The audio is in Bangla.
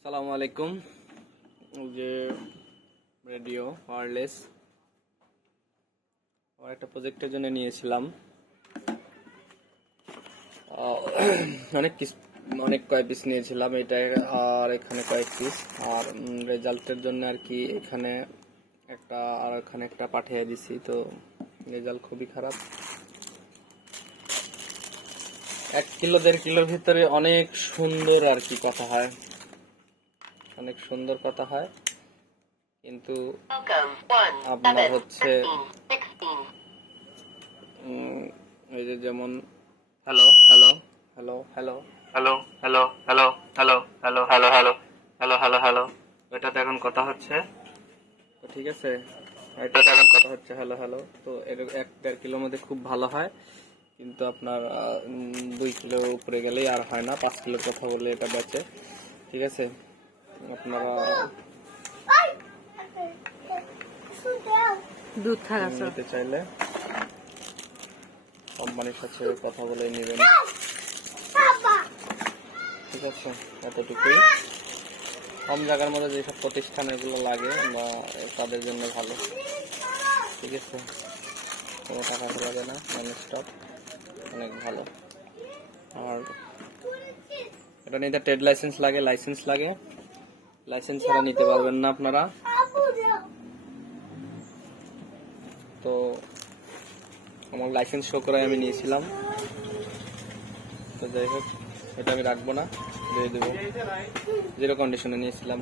আসসালামু আলাইকুম। যে রেডিও ওয়্যারলেস একটা প্রজেক্টের জন্য নিয়েছিলাম। অনেক কয়েক পিস নিয়েছিলাম এটা, আর এখানে কয়েক পিস, আর রেজাল্টের জন্য আর কি এখানে একটা আর এখানে একটা পাঠিয়ে দিছি। তো রেজাল্ট খুবই খারাপ। 1 কিলো 1.5 কিলোর ভিতরে অনেক সুন্দর আর কি কথা হয়, অনেক সুন্দর কথা হয়, কিন্তু আপনার হচ্ছে এই যে যেমন hello hello hello hello hello hello hello hello hello hello hello hello hello hello এটাতে এখন কথা হচ্ছে। তো ঠিক আছে, এটাতে এখন কথা হচ্ছে হ্যালো হ্যালো। তো এর 1-1.5 কিলোর মধ্যে খুব ভালো হয়, কিন্তু আপনার 2 কিলো উপরে গেলেই আর হয় না। 5 কিলোর কথা বলে এটা বেচে। ঠিক আছে, আপনারা দুধ থাকা নিতে চাইলে কোম্পানির সাথে কথা বলে নেবেন। ঠিক আছে, এতটুকুই। কম জায়গার মধ্যে যেসব প্রতিষ্ঠান এগুলো লাগে বা তাদের জন্য ভালো। ঠিক আছে, কোনো টাকা লাগে না, নন স্টপ, অনেক ভালো। আর এটা নিতে ট্রেড লাইসেন্স লাগে, লাইসেন্স ছাড়া নিতে পারবেন না আপনারা। তো আমার লাইসেন্স শো করে আমি নিয়েছিলাম। তো যাই হোক, এটা আমি রাখবো না, দিয়ে দেবো। 0 কন্ডিশনে নিয়েছিলাম।